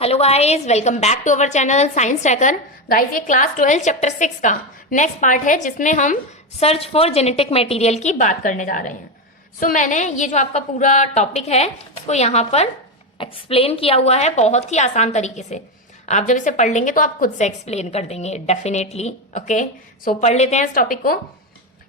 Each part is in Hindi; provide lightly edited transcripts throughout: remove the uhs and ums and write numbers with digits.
Hello guys, welcome back to our channel Science Tracker. Guys, ये क्लास 12 चैप्टर 6 का नेक्स्ट पार्ट है जिसमें हम सर्च फॉर जेनेटिक मटेरियल की बात करने जा रहे हैं। मैंने ये जो आपका पूरा टॉपिक है इसको यहाँ पर एक्सप्लेन किया हुआ है बहुत ही आसान तरीके से। आप जब इसे पढ़ लेंगे तो आप खुद से एक्सप्लेन कर देंगे डेफिनेटली। ओके, पढ़ लेते हैं इस टॉपिक को।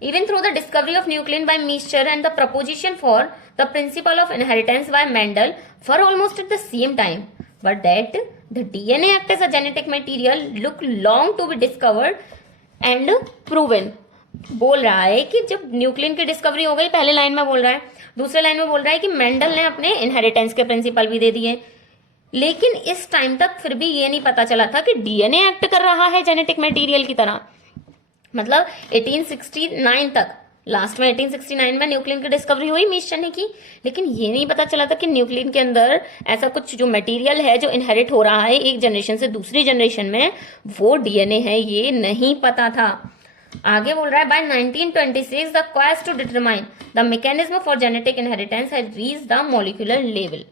Even through the discovery of nuclein by Miescher and the proposition for the principle of inheritance by Mendel for almost at the same time, but that the DNA act as a genetic material look long to be discovered and proven। बोल रहा है कि जब न्यूक्लियन की डिस्कवरी हो गई, पहले लाइन में बोल रहा है, दूसरे लाइन में बोल रहा है कि मेंडल ने अपने इनहेरिटेंस के प्रिंसिपल भी दे दिए, लेकिन इस टाइम तक फिर भी ये नहीं पता चला था कि डीएनए एक्ट कर रहा है जेनेटिक मटेरियल की तरह। मतलब 1869 तक, लास्ट में 1869 में न्यूक्लियन की डिस्कवरी हुई मीस्चर ने की, लेकिन ये नहीं पता चला था कि न्यूक्लियन के अंदर ऐसा कुछ जो मटेरियल है जो इनहेरिट हो रहा है एक जनरेशन से दूसरी जनरेशन में, वो डीएनए है, ये नहीं पता था। आगे बोल रहा है by 1926 the quest to determine the mechanism for genetic inheritance had reached the molecular level.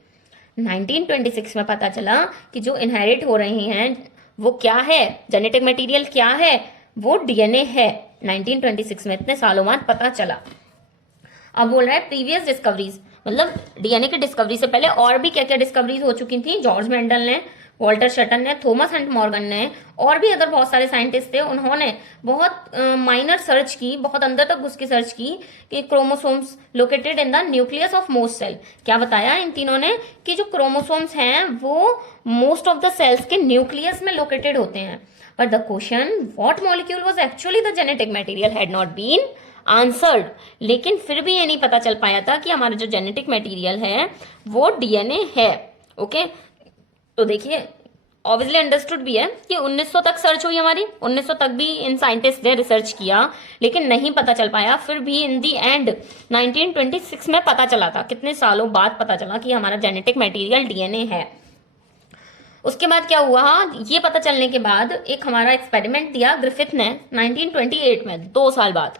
1926 में पता चला कि जो इनहेरिट हो रहे हैं वो क्या है, जेनेटिक मटेरियल क्या है, वो डीएनए है। 1926 में, इतने सालों बाद पता चला। अब बोल रहा है प्रीवियस डिस्कवरीज, मतलब डीएनए की डिस्कवरी से पहले और भी क्या क्या डिस्कवरीज हो चुकी थी। जॉर्ज मेंडल ने, वॉल्टर शटन ने, थॉमस हंट मॉर्गन ने और भी अदर बहुत सारे साइंटिस्ट थे, उन्होंने बहुत माइनर सर्च की, बहुत अंदर तक घुस के सर्च की कि chromosomes located in the nucleus of most cell. क्या बताया इन तीनों ने कि जो क्रोमोसोम्स हैं वो मोस्ट ऑफ द सेल्स के न्यूक्लियस में लोकेटेड होते हैं। But the question what molecule was actually the genetic material had not been answered। लेकिन फिर भी ये नहीं पता चल पाया था कि हमारा जो जेनेटिक मटेरियल है वो डीएनए है। ओके, तो देखिए ऑब्वियसली अंडरस्टूड भी है कि 1900 तक सर्च हुई हमारी, 1900 तक भी इन साइंटिस्ट ने रिसर्च किया, लेकिन नहीं पता चल पाया। फिर भी इन दी एंड 1926 में पता चला था, कितने सालों बाद पता चला कि हमारा जेनेटिक मटेरियल डीएनए है। उसके बाद क्या हुआ, ये पता चलने के बाद एक हमारा एक्सपेरिमेंट दिया ग्रिफिथ ने 1928 में, 2 साल बाद।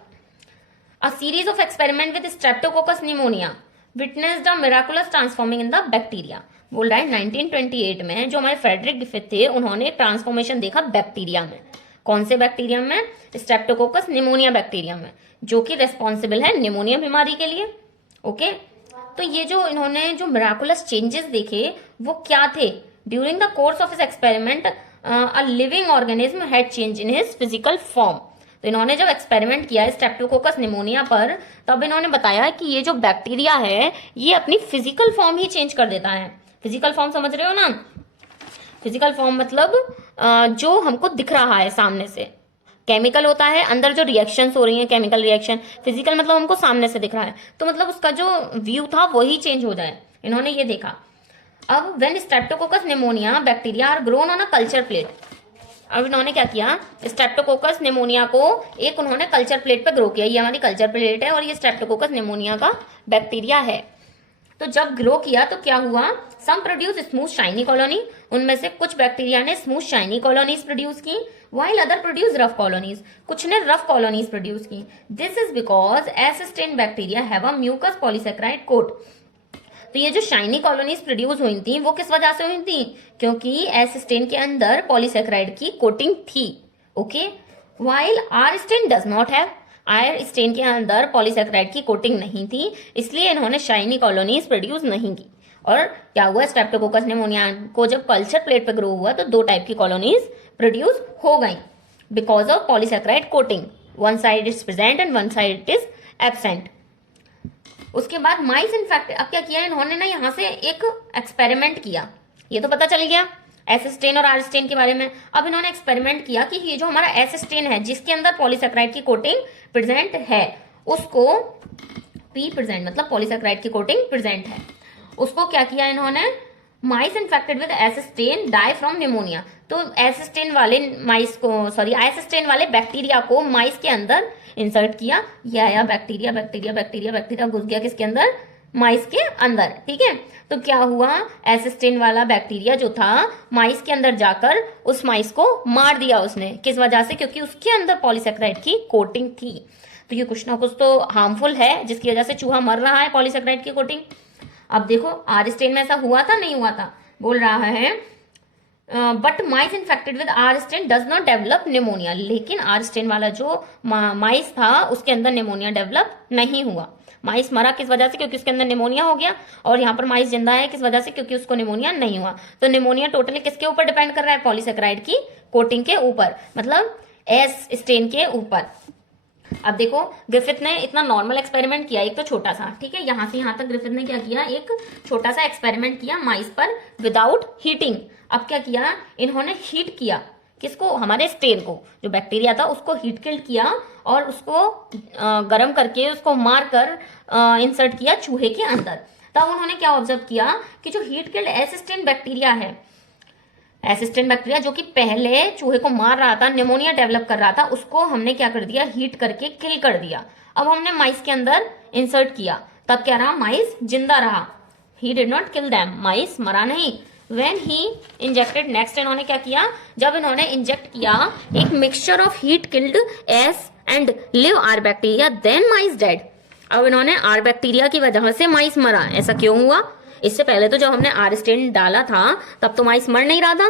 A series of experiment with Streptococcus pneumonia witnessed a miraculous transforming in the bacteria. बोल रहा है 1928 में जो हमारे फ्रेडरिक ग्रिफिथ थे उन्होंने ट्रांसफॉर्मेशन देखा बैक्टीरिया में। कौन से बैक्टीरिया में? स्ट्रेप्टोकोकस निमोनिया बैक्टीरिया में, जो कि रेस्पॉन्सिबल है निमोनिया बीमारी के लिए। ओके, तो ये जो इन्होंने जो मिराकुलस चेंजेस देखे वो क्या थे? During the course of his experiment, a living organism had changed in his physical form। तो इन्होंने जब एक्सपेरिमेंट किया स्ट्रेप्टोकोकस निमोनिया पर, तब इन्होंने बताया कि ये जो बैक्टीरिया है ये अपनी फिजिकल फॉर्म ही चेंज कर देता है। फिजिकल फॉर्म समझ रहे हो ना? फिजिकल फॉर्म मतलब जो हमको दिख रहा है सामने से। केमिकल होता है अंदर जो रिएक्शंस हो रही हैं, केमिकल रिएक्शन। फिजिकल मतलब हमको सामने से दिख रहा है, तो मतलब उसका जो व्यू था वही चेंज हो जाए, इन्होंने ये देखा। अब when streptococcus pneumonia bacteria are grown on a culture plate, अब इन्होंने क्या किया, स्ट्रेप्टोकोकस निमोनिया को एक उन्होंने कल्चर प्लेट पे ग्रो किया। ये हमारी कल्चर प्लेट है और ये स्ट्रेप्टोकोकस निमोनिया का बैक्टीरिया है। तो जब ग्रो किया तो क्या हुआ, some produce smooth shiny colony, उनमें से कुछ बैक्टीरिया ने स्मूथ शाइनी कॉलोनीज प्रोड्यूस की, while other produce rough colonies, कुछ ने रफ कॉलोनीज प्रोड्यूस की। This is because S strain bacteria have a mucous polysaccharide coat. तो ये जो शाइनी कॉलोनीज प्रोड्यूस हुई थी वो किस वजह से हुई थी? क्योंकि एस स्टेन के अंदर पॉलीसेक्राइड की कोटिंग थी। Okay, while R strain does not have, R strain के अंदर पॉलीसेक्राइड की कोटिंग नहीं थी, इसलिए इन्होंने शाइनी कॉलोनीज प्रोड्यूस नहीं की। और क्या हुआ, स्ट्रेप्टोकोकस निमोनिया को जब कल्चर प्लेट पे ग्रो हुआ तो 2 टाइप की कॉलोनीज प्रोड्यूस हो गई because of polysaccharide coating. One side is present and one side it is absent. उसके बाद माइस इन्फेक्ट, अब क्या किया इन्होंने ना, यहाँ से एक एक्सपेरिमेंट किया। ये तो पता चल गया एस स्टेन और आर स्टेन के बारे में। अब इन्होंने एक्सपेरिमेंट किया कि ये जो हमारा एस स्टेन है जिसके अंदर पॉलीसेक्राइड की कोटिंग प्रेजेंट है, उसको पी प्रेजेंट मतलब पॉलीसेक्राइड की कोटिंग प्रेजेंट है, उसको क्या किया इन्होंने, mice infected with S strain died from pneumonia. तो एस स्टेन वाले माइस को, सॉरी एस स्टेन वाले बैक्टीरिया को माइस के अंदर इंसर्ट किया। ये आया बैक्टीरिया बैक्टीरिया बैक्टीरिया बैक्टीरिया घुस गया किसके अंदर, माइस के अंदर। ठीक है, तो क्या हुआ, एसिस्टेन वाला बैक्टीरिया जो था माइस के अंदर जाकर उस माइस को मार दिया उसने। किस वजह से? क्योंकि उसके अंदर पॉलीसेक्राइड की कोटिंग थी। तो ये कुछ ना कुछ तो हार्मफुल है जिसकी वजह से चूहा मर रहा है, पॉलीसेक्राइड की कोटिंग। अब देखो आर स्टेन में ऐसा हुआ था नहीं हुआ था? बोल रहा है but mice infected with R strain does not develop pneumonia, लेकिन आर स्ट्रेन वाला जो माइस था उसके अंदर निमोनिया डेवलप नहीं हुआ। माइस मरा किस वजह से? क्योंकि उसके अंदर निमोनिया हो गया, और यहाँ पर माइस जिंदा है किस वजह से? क्योंकि उसको निमोनिया नहीं हुआ। तो निमोनिया टोटली किसके ऊपर डिपेंड कर रहा है? पॉलीसेकेराइड की कोटिंग के ऊपर, मतलब एस स्ट्रेन के ऊपर। अब देखो ग्रिफिथ ने इतना नॉर्मल एक्सपेरिमेंट किया, एक तो छोटा सा, ठीक है, यहां से यहां तक ग्रिफिथ ने क्या किया, एक छोटा सा एक्सपेरिमेंट किया माइस पर विदाउट हीटिंग। अब क्या किया इन्होंने? हीट किया किसको? हमारे स्ट्रेन को, जो बैक्टीरिया था उसको हीट किल्ड किया और उसको गर्म करके उसको मार कर इंसर्ट किया चूहे के अंदर। तब उन्होंने क्या ऑब्जर्व किया कि जो हीट किल्ड एसिस्टेंट बैक्टीरिया है, एसिस्टेंट बैक्टीरिया जो कि पहले चूहे को मार रहा था, निमोनिया डेवलप कर रहा था, उसको हमने क्या कर दिया? हीट करके किल कर दिया। अब हमने माइस के अंदर इंसर्ट किया, तब क्या रहा? माइस जिंदा रहा। He did not kill them, mice मरा नहीं। व्हेन ही इंजेक्टेड, नेक्स्ट इन्होंने क्या किया? जब इन्होंने इंजेक्ट किया एक mixture of heat killed S and live R bacteria, then mice dead. अब इन्होंने आर बैक्टीरिया की वजह से माइस मरा। ऐसा क्यों हुआ? इससे पहले तो जब हमने आर स्ट्रेन डाला था तब तो माइस मर नहीं रहा था।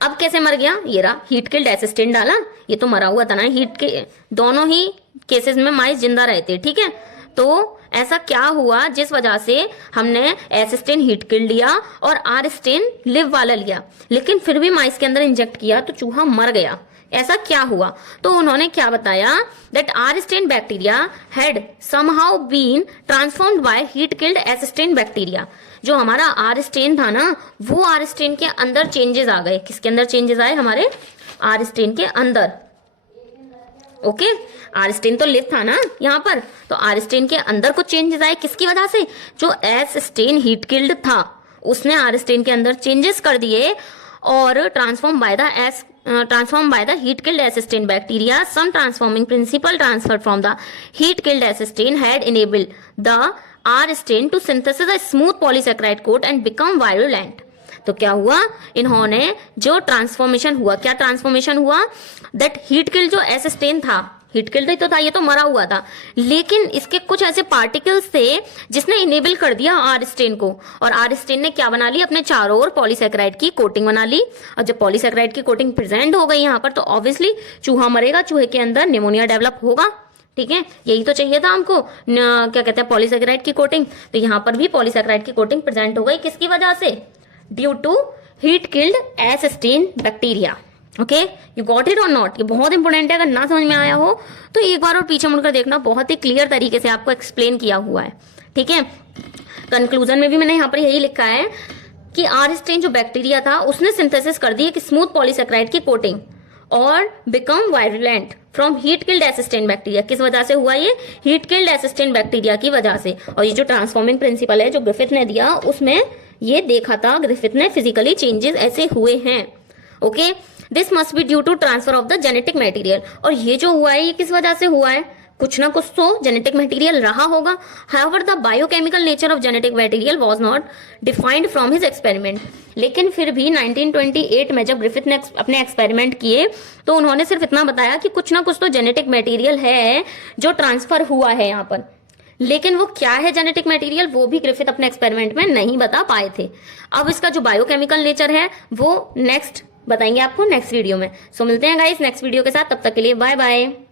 अब कैसे मर गया? ये रहा, हीट किल्ड एसिस्टेंट डाला, ये तो मरा हुआ था ना। हीट के दोनों ही केसेस में माइस जिंदा रहते, ठीक है। तो ऐसा क्या हुआ जिस वजह से हमने एसिस्टेंट हीट किल्ड लिया और आर स्टेन लिव वाला लिया, लेकिन फिर भी माइस के अंदर इंजेक्ट किया तो चूहा मर गया? ऐसा क्या हुआ? तो उन्होंने क्या बताया? That R strain bacteria had somehow been transformed by heat killed assistant bacteria. जो हमारा आर स्टेन था ना, वो आर स्टेन के अंदर चेंजेस आ गए। किसके अंदर चेंजेस आए? हमारे आर स्टेन के अंदर। ओके, आर स्टेन तो लिव था ना यहाँ पर, तो आर स्टेन के अंदर कुछ चेंजेस आए। किसकी वजह से? जो एस स्टेन हीट किल्ड था उसने आर स्टेन के अंदर चेंजेस कर दिए और transform by the heat killed assistant bacteria. Some transforming principle transferred from the heat killed assistant had enabled the R stain to synthesize a smooth polysaccharide coat and become virulent. तो क्या हुआ? इन्होंने जो ट्रांसफॉर्मेशन हुआ, क्या ट्रांसफॉर्मेशन हुआ? दैट हीट किल्ड जो एस स्टेन था, हीट किल्ड ही तो था, ये तो मरा हुआ था, लेकिन इसके कुछ ऐसे पार्टिकल्स थे जिसने इनेबल कर दिया आर स्टेन को, और आर स्टेन ने क्या बना ली? अपने चारों ओर पॉलीसेकेराइड की कोटिंग बना ली। और जब पॉलीसेकेराइड की कोटिंग प्रेजेंट हो गई यहाँ पर, तो ऑब्वियसली चूहा मरेगा, चूहे के अंदर निमोनिया डेवलप होगा, ठीक है। यही तो चाहिए था हमको, क्या कहते हैं, पॉलीसेकेराइड की कोटिंग। तो यहाँ पर भी पॉलीसेकेराइड की कोटिंग प्रेजेंट हो गई, किसकी वजह से? Due to heat killed S strain bacteria. Okay, you got it और नॉट? ये बहुत इंपॉर्टेंट है, अगर ना समझ में आया हो तो एक बार और पीछे मुड़कर देखना, बहुत ही क्लियर तरीके से आपको एक्सप्लेन किया हुआ है, ठीक है। कंक्लूजन में भी मैंने यहाँ पर यही लिखा है कि आर स्टेन जो बैक्टीरिया था उसने सिंथेसिस कर दी एक स्मूथ पॉलीसेकेराइड की कोटिंग और become virulent from heat killed assistant bacteria. किस वजह से हुआ ये? हीट किल्ड एसिस्टेंट बैक्टीरिया की वजह से। और ये जो ट्रांसफॉर्मिंग प्रिंसिपल है जो ग्रिफिथ ने दिया, उसमें ये देखा था ग्रिफिथ ने, फिजिकली चेंजेस ऐसे हुए हैं। Okay, this must be due to transfer of the genetic material. और ये जो हुआ है ये किस वजह से हुआ है? कुछ ना कुछ तो जेनेटिक मटेरियल रहा होगा। However the biochemical nature of genetic material was not defined from his experiment. लेकिन फिर भी 1928 में जब ग्रिफिथ ने अपने एक्सपेरिमेंट किए तो उन्होंने सिर्फ इतना बताया कि कुछ ना कुछ तो जेनेटिक मटेरियल है जो ट्रांसफर हुआ है यहाँ पर, लेकिन वो क्या है जेनेटिक मटेरियल वो भी ग्रिफिथ अपने एक्सपेरिमेंट में नहीं बता पाए थे। अब इसका जो बायोकेमिकल नेचर है वो नेक्स्ट बताएंगे आपको नेक्स्ट वीडियो में। सो मिलते हैं गाइस नेक्स्ट वीडियो के साथ, तब तक के लिए बाय बाय।